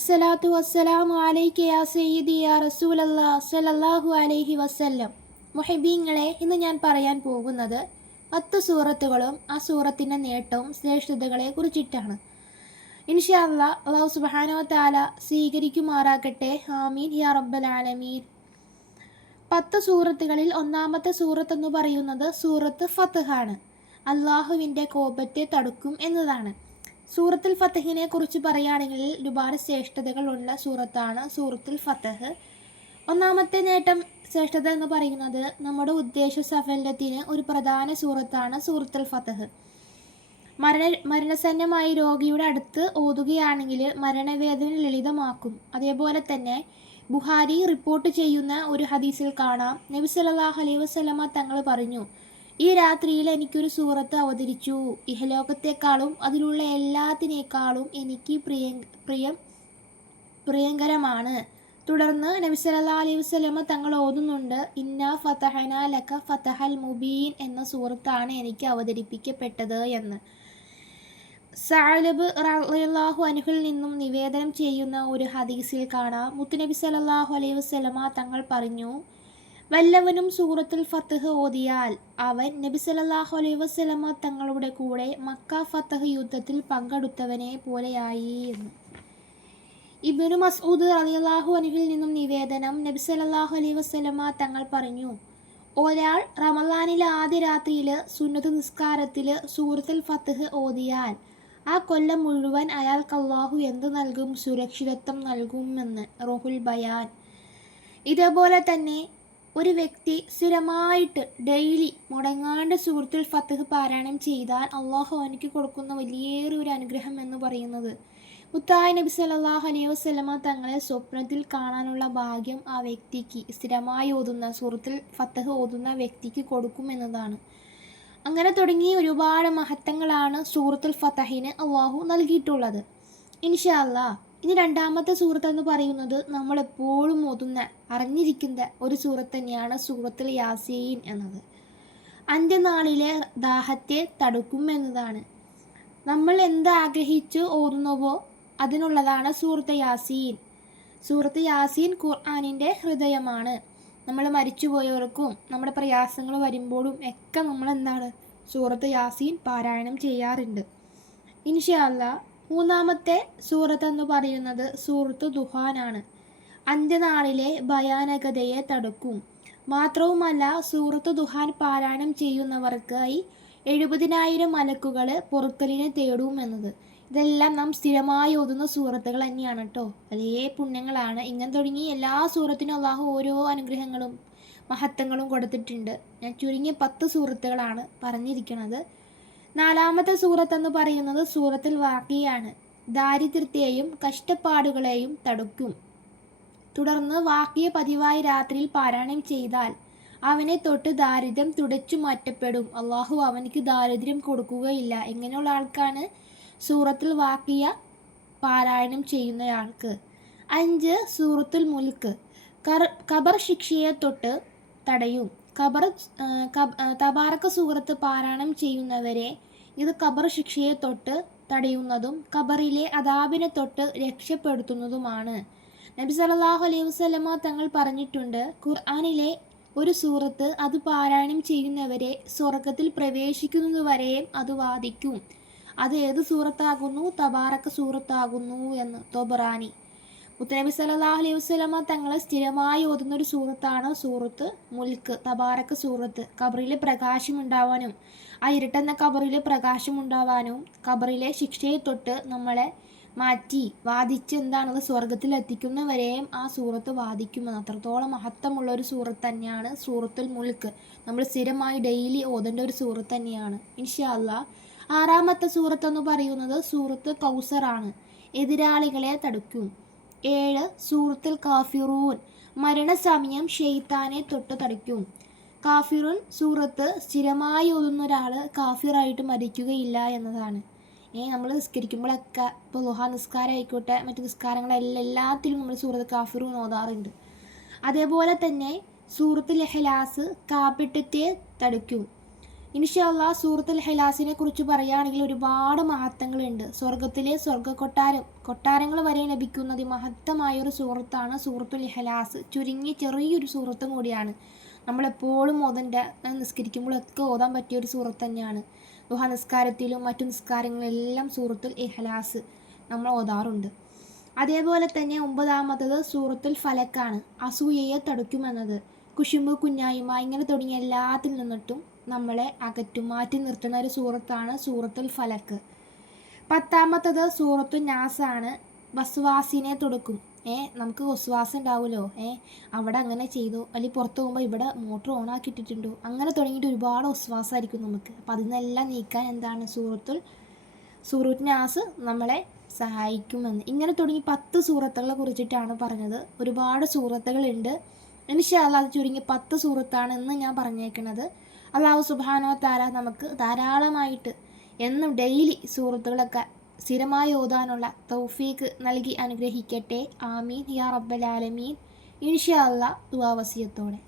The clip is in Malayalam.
അസ്സലാത്തു വസ്സലാമു അലൈക യാ സയ്യിദി യാ റസൂലല്ലാഹ് സ്വല്ലല്ലാഹു അലൈഹി വസല്ലം. മുഹിബീങ്ങളെ, ഇന്ന് ഞാൻ പറയാൻ പോകുന്നത് 10 സൂറത്തുകളും ആ സൂറത്തിൻ്റെ നേട്ടവും ശ്രേഷ്ഠതകളെ കുറിച്ചിട്ടാണ്. ഇൻഷാ അല്ലാഹ് അല്ലാഹു സുബ്ഹാനഹു വ തആല സ്വീകരിക്കുമാറാകട്ടെ. ആമീൻ യാ റബ്ബൽ ആലമീൻ. 10 സൂറത്തുകളിൽ ഒന്നാമത്തെ സൂറത്ത് എന്ന് പറയുന്നത് സൂറത്ത് ഫത്ഹ് ആണ്. അള്ളാഹുവിൻ്റെ കോപത്തെ തടുക്കും എന്നതാണ്. സൂറത്തുൽ ഫത്ഹിനെ കുറിച്ച് പറയുകയാണെങ്കിൽ ഒരുപാട് ശ്രേഷ്ഠതകളുള്ള സൂറത്താണ് സൂറത്തുൽ ഫത്ഹ്. ഒന്നാമത്തെ നേട്ടം, ശ്രേഷ്ഠത എന്ന് പറയുന്നത് നമ്മുടെ ഉദ്ദേശ സഫലത്തിന് ഒരു പ്രധാന സൂറത്താണ് സൂറത്തുൽ ഫത്ഹ്. മരണസന്നമായ രോഗിയുടെ അടുത്ത് ഓതുകയാണെങ്കിൽ മരണവേദന ലളിതമാക്കും. അതേപോലെ തന്നെ ബുഹാരി റിപ്പോർട്ട് ചെയ്യുന്ന ഒരു ഹദീസിൽ കാണാം, നബി സല്ലല്ലാഹു അലൈഹി വസല്ലമ തങ്ങൾ പറഞ്ഞു, ഈ രാത്രിയിൽ എനിക്കൊരു സൂറത്ത് അവതരിച്ചു. ഇഹലോകത്തെക്കാളും അതിലുള്ള എല്ലാത്തിനേക്കാളും എനിക്ക് പ്രിയങ്കരമാണ്. തുടർന്ന് നബി സല്ലല്ലാഹു അലൈഹി വസല്ലമ തങ്ങൾ ഓതുന്നുണ്ട്, ഇന്നാ ഫതഹനാ ലക ഫതഹൽ മുബീൻ എന്ന സൂറത്താണ് എനിക്ക് അവതരിപ്പിക്കപ്പെട്ടത് എന്ന്. സഅലബ് റളിയല്ലാഹു അൻഹുവിൽ നിന്നും നിവേദനം ചെയ്യുന്ന ഒരു ഹദീസിൽ കാണാം, മുത്തുനബി സല്ലല്ലാഹു അലൈഹി വസല്ലമ തങ്ങൾ പറഞ്ഞു, വല്ലവനും സൂറത്തുൽ ഫത്ഹ് ഓതിയാൽ അവൻ നബി സല്ലല്ലാഹു അലൈഹി വസല്ലമ തങ്ങളുടെ കൂടെ മക്ക ഫത്ഹ് യുദ്ധത്തിൽ പങ്കെടുത്തവനെ പോലെയായി എന്ന്. ഇബ്നു മസ്ഊദ് റളിയല്ലാഹു അൻഹുവിൽ നിന്നും നിവേദനം, നബി സല്ലല്ലാഹു അലൈഹി വസല്ലമ തങ്ങൾ പറഞ്ഞു, ഒരാൾ റമളാനിലെ ആദ്യ രാത്രിയിൽ സുന്നത്ത് നിസ്കാരത്തിൽ സൂറത്തുൽ ഫത്ഹ് ഓതിയാൽ ആ കൊല്ലം മുഴുവൻ അയാൾക്ക് അല്ലാഹു എന്ത് നൽകും? സുരക്ഷിതത്വം നൽകുമെന്ന് റൂഹുൽ ബയാൻ. ഇതേപോലെ തന്നെ ഒരു വ്യക്തി സ്ഥിരമായിട്ട് ഡെയിലി മുടങ്ങാണ്ട് സൂറത്തുൽ ഫത്ഹ് പാരായണം ചെയ്താൽ അള്ളാഹു അവനിക്ക് കൊടുക്കുന്ന വലിയൊരു അനുഗ്രഹം എന്ന് പറയുന്നത് മുത്തായ നബി സല്ലല്ലാഹു അലൈഹി വസല്ലമ തങ്ങളെ സ്വപ്നത്തിൽ കാണാനുള്ള ഭാഗ്യം ആ വ്യക്തിക്ക്, സ്ഥിരമായി ഓതുന്ന സൂറത്തുൽ ഫത്ഹ് ഓതുന്ന വ്യക്തിക്ക് കൊടുക്കുമെന്നതാണ്. അങ്ങനെ തുടങ്ങി ഒരുപാട് മഹത്വങ്ങളാണ് സൂറത്തുൽ ഫത്ഹിന് അള്ളാഹു നൽകിയിട്ടുള്ളത്. ഇൻഷാ അല്ലാഹ് ഇനി രണ്ടാമത്തെ സൂറത്ത് എന്ന് പറയുന്നത് നമ്മളെപ്പോഴും ഓതുന്ന അറിഞ്ഞിരിക്കുന്ന ഒരു സൂറത്ത് തന്നെയാണ് സൂറത്തുൽ യാസീൻ എന്നത്. അന്ത്യനാളിലെ ദാഹത്തെ തടുക്കും എന്നതാണ്. നമ്മൾ എന്ത് ആഗ്രഹിച്ച് ഓതുന്നുവോ അതിനുള്ളതാണ് സൂറത്ത് യാസീൻ. സൂറത്ത് യാസീൻ ഖുർആനിൻ്റെ ഹൃദയമാണ്. നമ്മൾ മരിച്ചുപോയവർക്കും നമ്മുടെ പ്രയാസങ്ങൾ വരുമ്പോഴും ഒക്കെ നമ്മൾ എന്താണ് സൂറത്ത് യാസീൻ പാരായണം ചെയ്യാറുണ്ട്. ഇൻഷാ അല്ലാഹ് മൂന്നാമത്തെ സൂറത്ത് എന്ന് പറയുന്നത് സൂറത്ത് ദുഹാനാണ്. അന്ത്യനാളിലെ ഭയാനകതയെ തടുക്കും. മാത്രവുമല്ല, സൂറത്ത് ദുഹാൻ പാരായണം ചെയ്യുന്നവർക്കായി 70,000 മലക്കുകൾ പൊറുക്കലിനെ തേടും എന്നത്. ഇതെല്ലാം നാം സ്ഥിരമായി ഓതുന്ന സൂറത്തുകൾ തന്നെയാണ് കേട്ടോ. വലിയ പുണ്യങ്ങളാണ്. ഇങ്ങനെ തുടങ്ങി എല്ലാ സൂറത്തിനും അള്ളാഹു ഓരോ അനുഗ്രഹങ്ങളും മഹത്വങ്ങളും കൊടുത്തിട്ടുണ്ട്. ഞാൻ ചുരുങ്ങിയ 10 സൂറത്തുകളാണ് പറഞ്ഞിരിക്കുന്നത്. നാലാമത്തെ സൂറത്ത് എന്ന് പറയുന്നത് സൂറത്തുൽ വാഖിയാണ്. ദാരിദ്ര്യത്തെയും കഷ്ടപ്പാടുകളെയും തടുക്കും. തുടർന്ന് വാഖിയ പതിവായി രാത്രിയിൽ പാരായണം ചെയ്താൽ അവനെ തൊട്ട് ദാരിദ്ര്യം തുടച്ചു മാറ്റപ്പെടും. അള്ളാഹു അവനിക്ക് ദാരിദ്ര്യം കൊടുക്കുകയില്ല. എങ്ങനെയുള്ള ആൾക്കാണ്? സൂറത്തുൽ വാഖിയ പാരായണം ചെയ്യുന്നയാൾക്ക്. 5 സൂറത്തുൽ മുൽക്ക്. ഖബർ ശിക്ഷയെ തൊട്ട് തടയും. തബാറക സൂറത്ത് പാരായണം ചെയ്യുന്നവരെ ഇത് ഖബർ ശിക്ഷയെ തൊട്ട് തടയുന്നതും ഖബറിലെ അദാബിനെ തൊട്ട് രക്ഷപ്പെടുത്തുന്നതുമാണ്. നബി സല്ലല്ലാഹു അലൈഹി വസല്ലമ തങ്ങൾ പറഞ്ഞിട്ടുണ്ട്, ഖുർആനിലെ ഒരു സൂറത്ത് അത് പാരായണം ചെയ്യുന്നവരെ സ്വർഗത്തിൽ പ്രവേശിക്കുന്നതുവരെയും അത് വാദിക്കും. അത് ഏത് സൂറത്താകുന്നു? തബാറക സൂറത്താകുന്നു എന്ന് തൊബറാനി. മുത്തനബി സല്ലല്ലാഹു അലൈഹി വസല്ലമ തങ്ങൾ സ്ഥിരമായി ഓതുന്ന ഒരു സൂറത്താണ് സൂറത്ത് മുൽക്ക്, തബാറക സൂറത്ത്. ഖബറിലെ പ്രകാശം ഉണ്ടാവാനും ആ ഇരുട്ടെന്ന ഖബറിലെ പ്രകാശം ഉണ്ടാവാനും ഖബറിലെ ശിക്ഷയെ തൊട്ട് നമ്മളെ മാറ്റി വാദിച്ച് എന്താണത് സ്വർഗത്തിൽ എത്തിക്കുന്നവരെയും ആ സൂറത്ത് വാദിക്കുമെന്ന്. അത്രത്തോളം മഹത്വമുള്ള ഒരു സൂറത്ത് തന്നെയാണ് സൂറത്തുൽ മുൽക്ക്. നമ്മൾ സ്ഥിരമായി ഡെയിലി ഓതേണ്ട ഒരു സൂറത്ത് തന്നെയാണ്. ഇൻഷാ അല്ലാഹ് ആറാമത്തെ സൂറത്ത് എന്ന് പറയുന്നത് സൂറത്ത് കൗസറാണ്. എതിരാളികളെ തടുക്കും. 7 സൂറത്തുൽ കാഫിറൂൻ. മരണസമയം ഷെയ്ത്താനെ തൊട്ട് തടുക്കും. കാഫിറൂൻ സൂറത്ത് സ്ഥിരമായി ഓതുന്ന ഒരാൾ കാഫിറായിട്ട് മരിക്കുകയില്ല എന്നതാണ്. നമ്മൾ നിസ്കരിക്കുമ്പോഴൊക്കെ ഇപ്പോൾ ളുഹാ നിസ്കാരം ആയിക്കോട്ടെ, മറ്റു നിസ്കാരങ്ങളെല്ലാത്തിലും നമ്മൾ സൂറത്ത് കാഫിറൂൻ ഓതാറുണ്ട്. അതേപോലെ തന്നെ സൂറത്തുൽ ഇഖ്ലാസ് കാപട്യത്തെ തടുക്കും. ഇൻഷാ അല്ലാഹ് സൂറത്തുൽ ഇഖ്ലാസിനെ കുറിച്ച് പറയുകയാണെങ്കിൽ ഒരുപാട് മഹത്വങ്ങളുണ്ട്. സ്വർഗത്തിലെ കൊട്ടാരങ്ങൾ വരെ ലഭിക്കുന്ന മഹത്തമായൊരു സൂറത്താണ് സൂറത്തുൽ ഇഖ്ലാസ്. ചുരുങ്ങി ചെറിയൊരു സൂറത്തും കൂടിയാണ്. നമ്മളെപ്പോഴും നിസ്കരിക്കുമ്പോഴൊക്കെ ഓതാൻ പറ്റിയൊരു സൂറത്ത് തന്നെയാണ്. ദുഹാ നിസ്കാരത്തിലും മറ്റു നിസ്കാരങ്ങളിലെല്ലാം സൂറത്തുൽ ഇഖ്ലാസ് നമ്മൾ ഓതാറുണ്ട്. അതേപോലെ തന്നെ 9-ാമത്തത് സൂറത്തുൽ ഫലക്കാണ്. അസൂയയെ തടുക്കുമെന്നത്, കുശുമ്പ്, കുഞ്ഞായ്മ ഇങ്ങനെ തുടങ്ങിയ എല്ലാത്തിൽ നിന്നിട്ടും നമ്മളെ മാറ്റി നിർത്തുന്ന ഒരു സൂറത്താണ് സൂറത്തുൽ ഫലക്ക്. 10-ാമത്തത് സൂറത്തുൽ നാസാണ്. വസ്വാസിനെ തൊടുക്കും. നമുക്ക് വസ്വാസം ഉണ്ടാവുമല്ലോ, അവിടെ അങ്ങനെ ചെയ്തു, അല്ലെങ്കിൽ പുറത്ത് പോകുമ്പോൾ ഇവിടെ മോട്ടർ ഓൺ ആക്കിയിട്ടിട്ടുണ്ടോ, അങ്ങനെ തുടങ്ങിയിട്ട് ഒരുപാട് വസ്വാസമായിരിക്കും നമുക്ക്. അപ്പോൾ അതിൽ നിന്നെല്ലാം നീക്കാൻ എന്താണ് സൂറത്തുൽ നാസ് നമ്മളെ സഹായിക്കുമെന്ന്. ഇങ്ങനെ തുടങ്ങി 10 സൂറത്തുകളെ കുറിച്ചിട്ടാണ് പറഞ്ഞത്. ഒരുപാട് സൂറത്തുകളുണ്ട്. ഇൻഷാ അല്ലാഹ് അത് ചുരുങ്ങി 10 സൂറത്താണ് എന്ന് ഞാൻ പറഞ്ഞേക്കുന്നത്. അല്ലാഹു സുബ്ഹാനഹു വ തആല നമുക്ക് ധാരാളമായിട്ട് എന്നും ഡെയിലി സൂറത്തുകളൊക്കെ സ്ഥിരമായി ഓതാനുള്ള തൗഫീഖ് നൽകി അനുഗ്രഹിക്കട്ടെ. ആമീൻ യാ റബ്ബൽ ആലമീൻ. ഇൻഷാ അല്ലാഹ് ദുആ വസിയത്തോടെ.